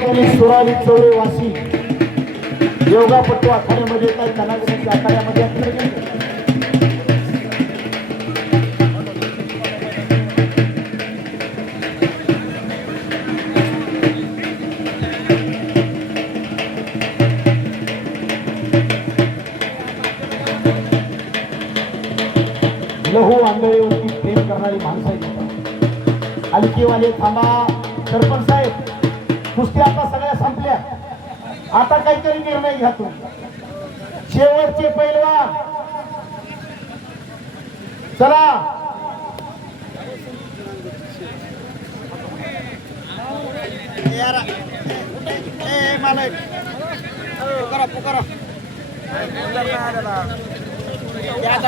सुराली चौरे वासी योगापट्टू आखाड्यामध्ये येत आहेत. कलागुरूंच्या आखाड्यामध्ये लहू आंधळेवरती प्रेम करणारी माणसं आहेत. अलकीवाले थांबा. सरपंच साहेब, कुस्ती आता सगळ्या संपल्या. आता काहीतरी निर्णय घ्या तुम्ही. शेवटचे पैलवान चला.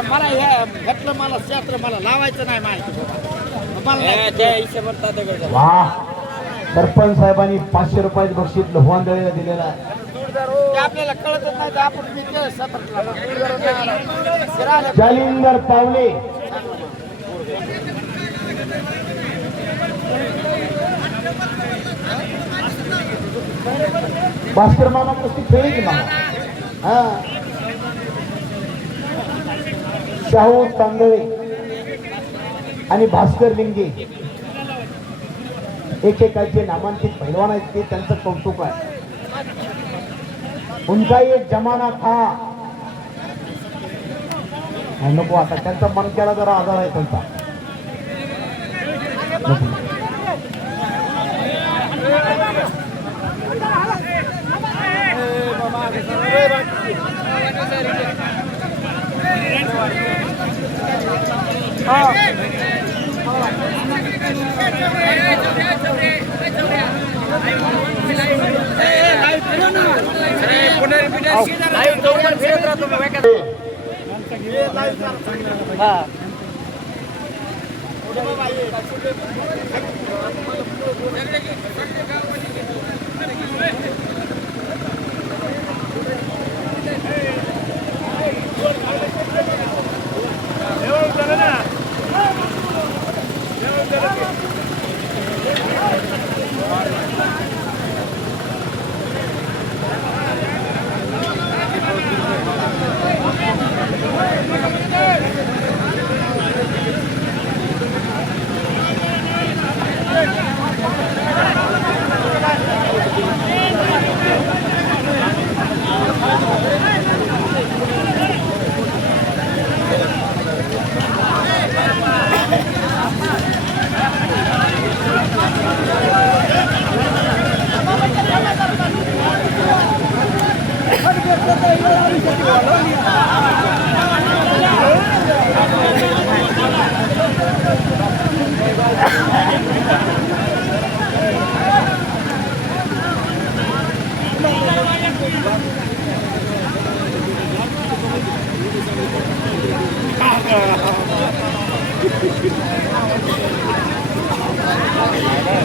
मला घटलं, मला शास्त्र मला लावायचं नाही माहिती. सरपंच साहेबांनी 500 रुपयाचं बक्षीस लोहांदळेला दिलेलं आहे. आपल्याला कळतच नाही. आपण जालिंदर पावले भास्कर मामा कुस्ती खेळली की मामा. हा, शाहू तांदळे आणि भास्कर लिंगे एकेकाचे नामांकित पैलवान आहेत. ते त्यांचं कौतुक आहे. उनका एक जमाना था. नको आता त्यांचा मनक्याला जरा आजार आहे त्यांचा.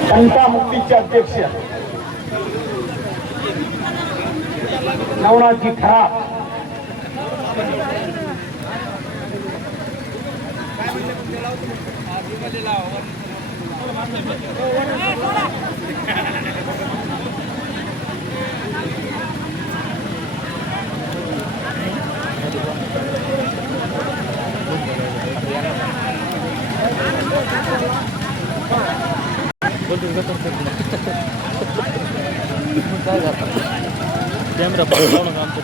जनता मुक्तीचे अध्यक्ष नवनाथजी खराब कॅमेरा पकडून आमचं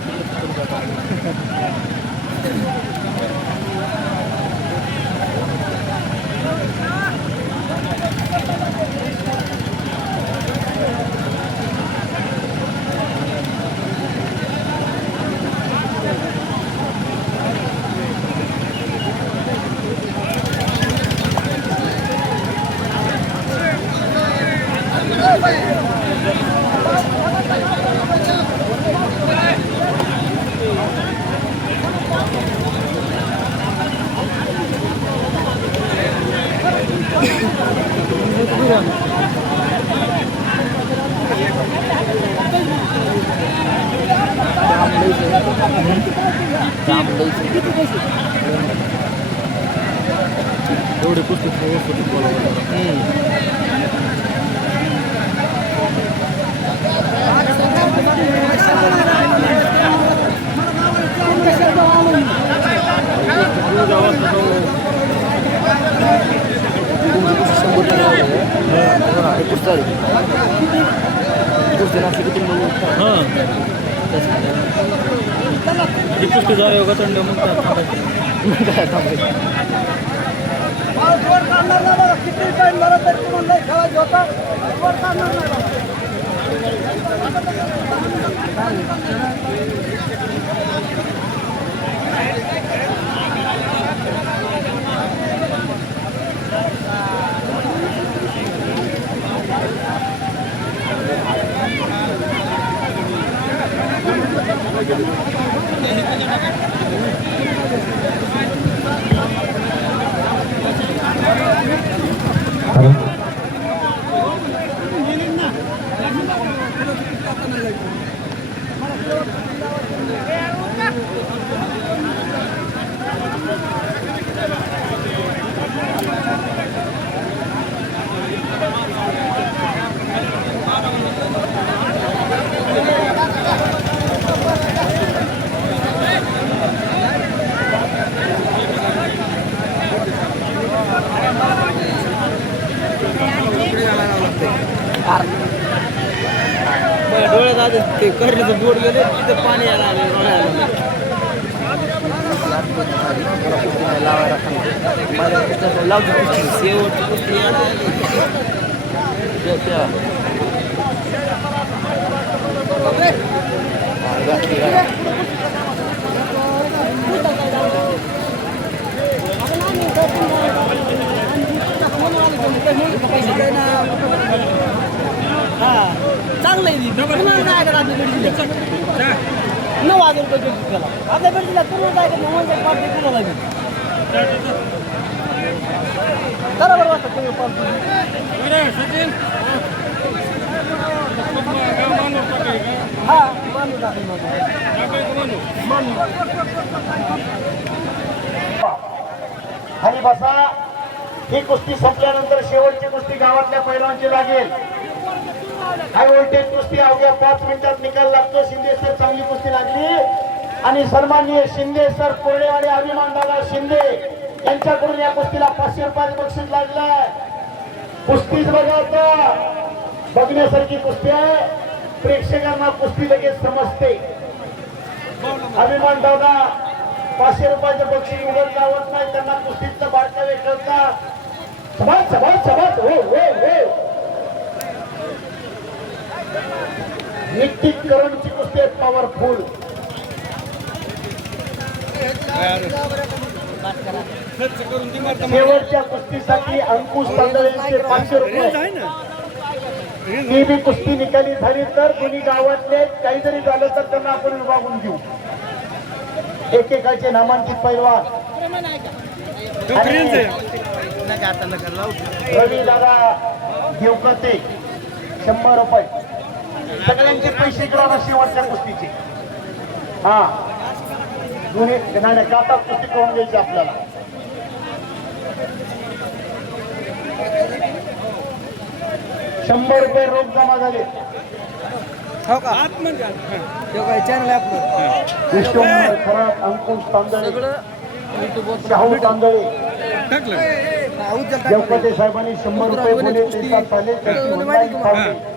एवढे पुस्तक बोलावं हां ही कुस्ती जाऊ योगा थंड मग काय थांबायचं डोळ्यात आधी ते कर्णचं बोट गेले तिथे पाणी यायला आलं शेवटची कुस्ती चांगलं आहे 9,000 रुपये त्याला आपल्या बेडीला पूर्ण जायचं मोबाईल पार्टी पूर्ण लागेल करा बरं वाटतं पूर्ण पार्टी हा मानू टाकेल खाली बसा. ही कुस्ती संपल्यानंतर शेवटची कुस्ती गावातल्या पैलवानची लागेल. हाय व्होल्टेज कुस्ती अवघ्या 5 मिनिटात निकाल लागतो. शिंदे सर चांगली कुस्ती लागली आणि सन्माननीय शिंदे सर कोरडेवाडी अभिमानदादा शिंदे यांच्याकडून या कुस्तीला 500 रुपयाचं बक्षीस लागलंय. कुस्तीच बघा आता बघण्यासारखी कुस्ती आहे. प्रेक्षकांना कुस्ती लगेच समजते. अभिमानदादा 500 रुपयाचं बक्षीस उघड लावत नाही. त्यांना कुस्तीचं बारकावे कळतात. सभात सभात सभात हो हो हो निश्चितकरणची कुस्ती आहे पॉवरफुल. शेवटच्या कुस्तीसाठी अंकुश तांदळेंचे 500 रुपये. ती बी कुस्ती निकाली झाली तर दोन्ही गावातले काही जरी झालं तर त्यांना आपण विभागून घेऊ. एकेकाचे नामांकित पैलवान रवी दादा देवकते 100 रुपये. सगळ्यांचे पैसे करा शेवटच्या कुस्तीचे. हा दोन्ही नाही काटा कुस्ती करून घ्यायची आपल्याला. ₹100 रोख जमा झाले. चॅनल आहे आपलं विष्णू खरात अंकुश तांदळे शाहू तांदळे देवकते साहेबांनी 100 रुपये बोले देशात आले. त्याची ऑनलाईन पावती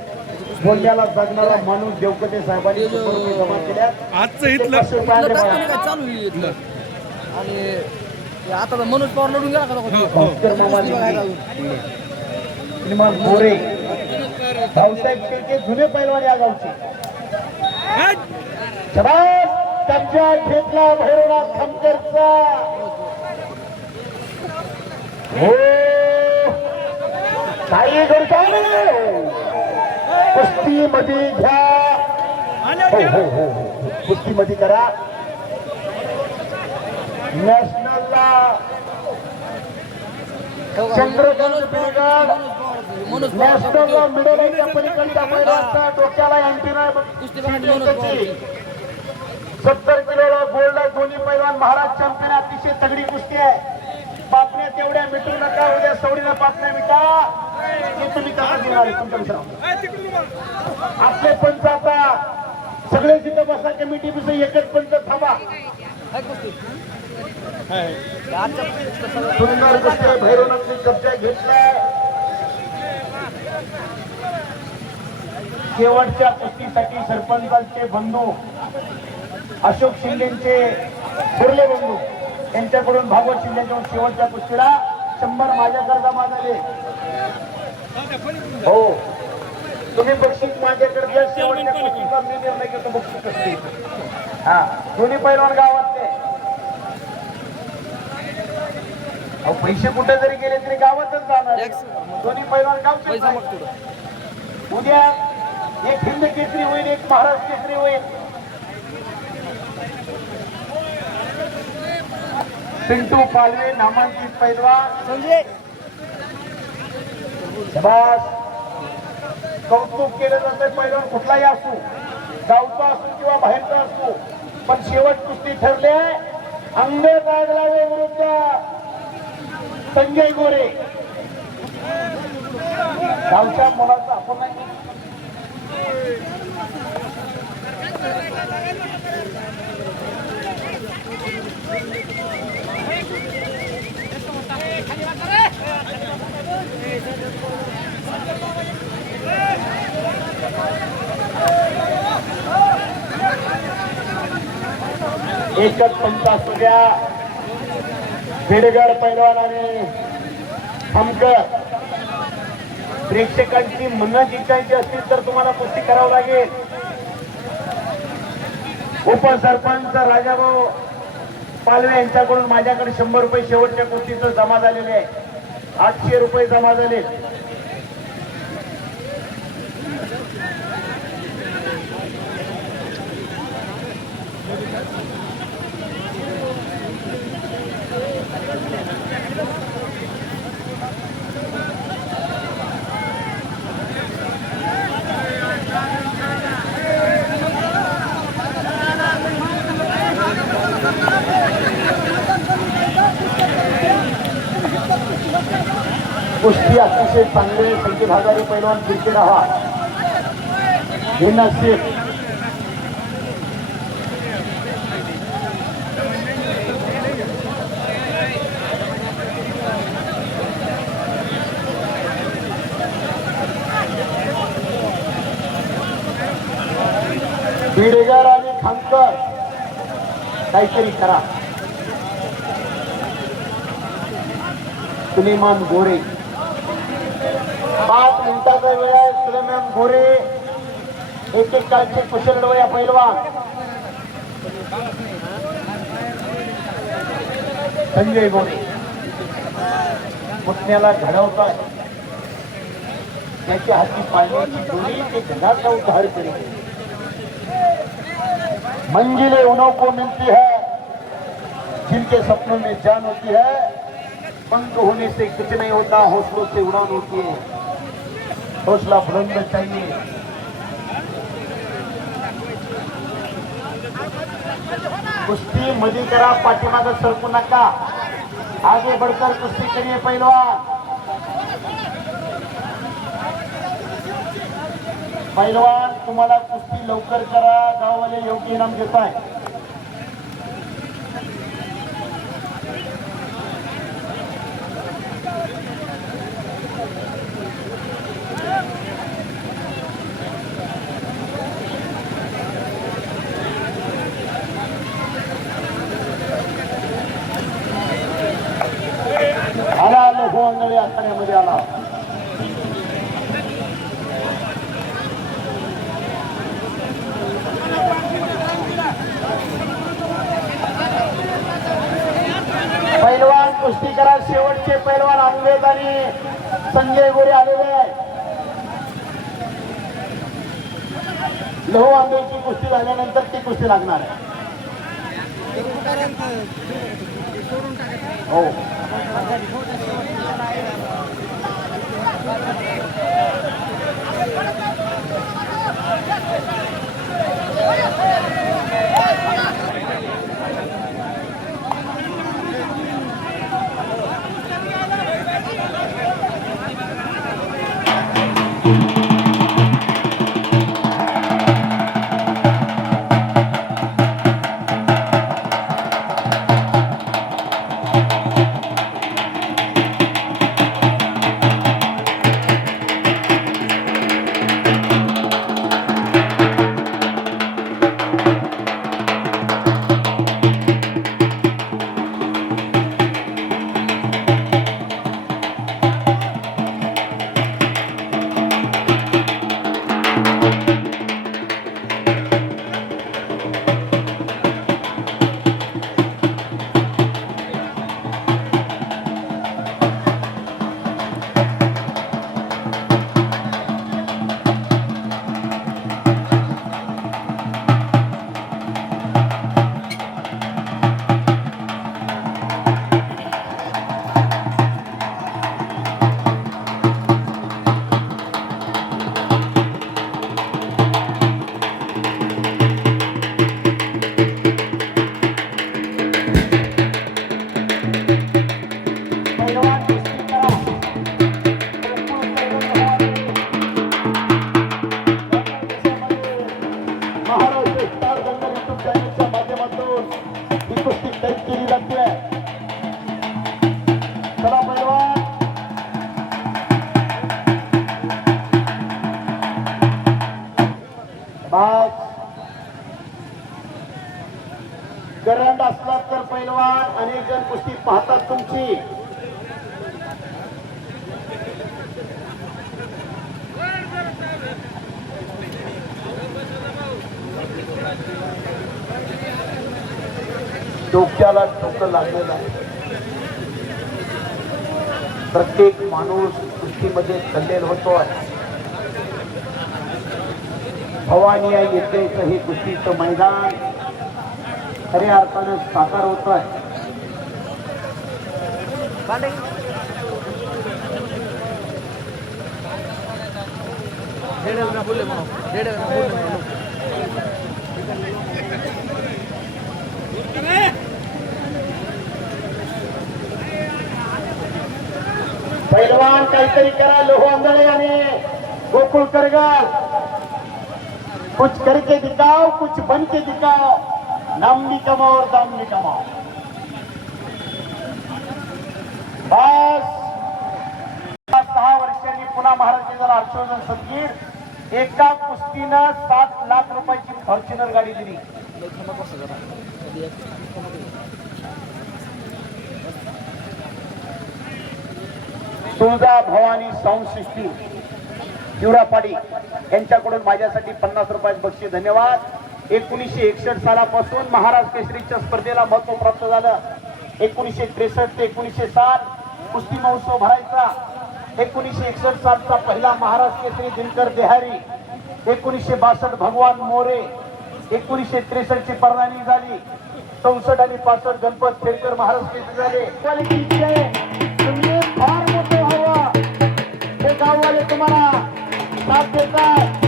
बोलण्याला जगणारा माणूस देवकते साहेबांनी 100 रुपये जमा केल्या. आजचं इथलं चालू इथलं आणि आता मनोज पवार लढून गेला का भास्कर मामा श्रीमान मोरे भाऊसाहेब शेळके जुने पैलवान या गावचे. कब्जा घेतला भैरवनाथ खामकरचा. हो काही करता कुस्ती मध्ये घ्या. हो हो हो कुस्ती मध्ये करा. नॅशनलला चंद्रकांत पिळगाड नॅशनलला मिडलच्या पलीकडच्या पैलवानचा डोक्याला अँटिना 70 किलोला गोल्डला दोन्ही पैलवान महाराज चॅम्पियन. अतिशय तगडी कुस्ती आहे. बातम्या तेवढ्या मिटू नका. उद्या सवडीला बातम्या मिटा. हे तुम्ही कसा देणार तुमच्या मित्रांनो. आपले पंच आता सगळे तिथं बसा. कमिटी पिसे एकच पंच थांबा. सुंदर कुस्ती भैरवनाथने कब्जा घेतलाय. शेवटच्या कुस्तीसाठी सरपंचांचे बंधू अशोक शिंदेचे थोरले बंधू यांच्याकडून भागवत शिंदेच्या शेवटच्या कुस्तीला 100 माझ्याकरता मागाले. हो, तुम्ही बक्षीस माझ्याकडे द्या. शेवटच्या कुस्तीचा मी निर्णय घेतो बक्षीस कुस्ती. हा, दोन्ही पैलवान गावातले. अहो, पैसे कुठे जरी गेले तरी गावातच जाणार. दोन्ही पैलवान गावचे. उद्या एक हिंद केसरी होईल, एक महाराष्ट्र केसरी होईल. पिंटू पालवे नामांकित पैलवान. शाबास. कौतुक केलं जातं पैलवान कुठलाही असू, गावचा असू किंवा बाहेरचा असू, पण शेवट कुस्ती ठरले. अंगद गाजलावे विरुद्ध संजय गोरे. गावच्या मुलाचा आपण नाही. एकच पंच असू द्या. बेडगर पैलवान आणि हमकर. प्रेक्षकांची मनं जिंकायची असतील तर तुम्हाला कुस्ती करावं लागेल. उपसरपंच राजाभाऊ पालवे यांच्याकडून माझ्याकडे 100 रुपये शेवटच्या कुस्तीचं जमा झालेले आहे. 800 रुपये जमा झाले. कुस्ती अतिशय चांगले. संजय हजारे पैलवान क्रिकेट हा जिम्नॅस्टिक. बेडगर आणि खामकर काहीतरी करा. सुलेमान गोरे 5 मिनिटाचा वेळ आहे. सुलेमान गोरे एक काळचे कुशल डोया पैलवान. संजय गोरे पुतण्याला घडवतात. त्याच्या हाती पाण्याची दोरी ते जगाचा उद्धार करेल. मंजिलें उन्हों को मिलती है जिनके सपनों में जान होती है. पंख होने से कुछ नहीं होता, हौसलों से उड़ान होती है. हौसला बुलंद चाहिए. कुस्ती मध्ये करा, पाठीमागे सरकू नका. आगे बढ़कर कुस्ती करिए पहलवान. पहलवान तुम्हाला कुस्ती लवकर करा. गाववाले योग्य इनाम देत आहे. आला लघु अंगळे आखाड्यामध्ये आला. पैलवान कुस्ती करा. शेवटचे पैलवान अंगद आणि संजय गोरे आलेले आहे. लहू आंबेची कुस्ती झाल्यानंतर ती कुस्ती लागणार आहे. हो, लागते. चला पैलवान, बस. करंट असला तर पैलवान अनेक जण कुस्ती पाहतात तुमची. डोक्याला डोकं लागलेलं आहे. प्रत्येक माणूस कुस्तीमध्ये तल्लीन होतोय. भवानी येतेचं हे कुस्तीचं मैदान खऱ्या अर्थानं साकार होत आहे. पैलवान काहीतरी करा. लोहो आंधळे आणि गोकुळ करगाल, कुछ करके दिखाओ, कुछ बन के दिखाओ. नाम भी कमाओ और दाम भी कमाओ. बस. 6 वर्षांनी पुन्हा महाराष्ट्राला हर्षवर्धन सदगीर एका कुस्तीनं 7 लाख रुपयाची फॉर्च्युनर गाडी दिली. तुळजा भवानी साऊंड सिस्टीम शिवरापाडी यांच्याकडून माझ्यासाठी 50 रुपयाचे बक्षीस. धन्यवाद. 1961 सालापासून महाराष्ट्र केसरीच्या स्पर्धेला महत्व प्राप्त झालं. 1963 ते 1960 कुस्ती महोत्सव भरायचा. 1961 सालचा पहिला महाराष्ट्र केसरी दिनकर देहारी. 1962 भगवान मोरे. 1963 ची परवानगी झाली. 64 आणि 65 गणपत खेडकर महाराष्ट्र केसरी झाले. क्वालिटीचे तुम्ही फार मोठे व्हावं हे गाववाले तुम्हाला साथ देतात.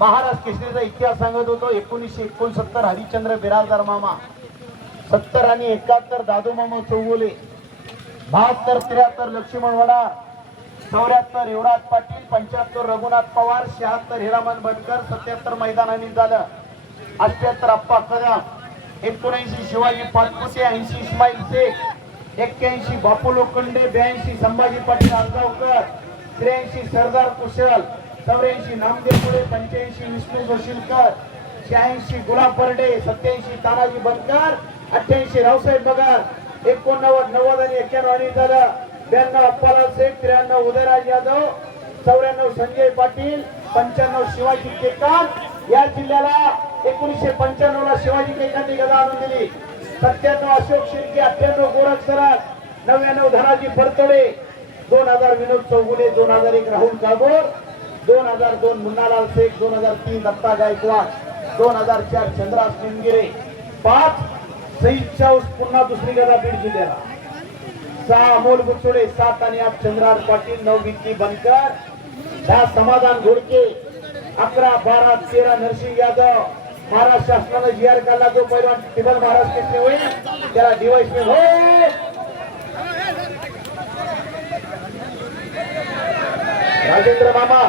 महाराष्ट्र केसरीचा इतिहास सांगत होतो. 1969 हरिश्चंद्र बिराजदार मामा, 70 आणि 71 दादू मामा चौगुले, 72 73 लक्ष्मण वडार, 74 युवराज पाटील, 75 रघुनाथ पवार, 76 हिरामन बनकर, 77 मैदानाने झालं, 78 अप्पा कदम, 79 शिवाजी पाटपुते, 80 इस्माईल शेख, 81 बापू लोखंडे, 82 संभाजी पाटील आंगावकर, 83 सरदार कुशल, 84 नामदेव पुढे, 85 विष्णू जोशीलकर, 86 गुलाब बर्डे, 87 तानाजी बनकर, 88 रावसाहेब बगार, 89 90 आणि 91 झालं, 92 अप्पालाल शेख, 93 उदयराज यादव, 94 संजय पाटील, 95 शिवाजी केकान. या जिल्ह्याला 1995 ला शिवाजी केकांनी गदा आणून दिली. 97 अशोक शिर्के, 98 गोरख सराफ, 99 धनाजी फडतोडे, 2000 विनोद चौगुले, 2001 राहुल काबोर, 2002 मुन्नालाल शेख, 2003 दत्ता गायकवाड, 2004 चंद्रास निमगिरे, 5 सईद चाऊस पुन्हा दुसरी गदा बीड जिल्ह्याला, 6 अमोल गुचोडे, 7 आणि 8 चंद्रहार पाटील, 9 विक्की बनकर, 10 समाधान घोडके, 11 12 13 नरसिंह यादव. महाराष्ट्र शासनाने जी आर काढला. जो पैलवान टिबल महाराष्ट्र केसरी होईल त्याला डिवाइस में होय. राजेंद्र मामा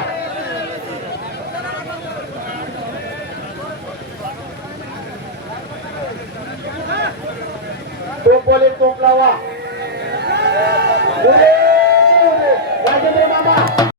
तो बोले तोप लावा.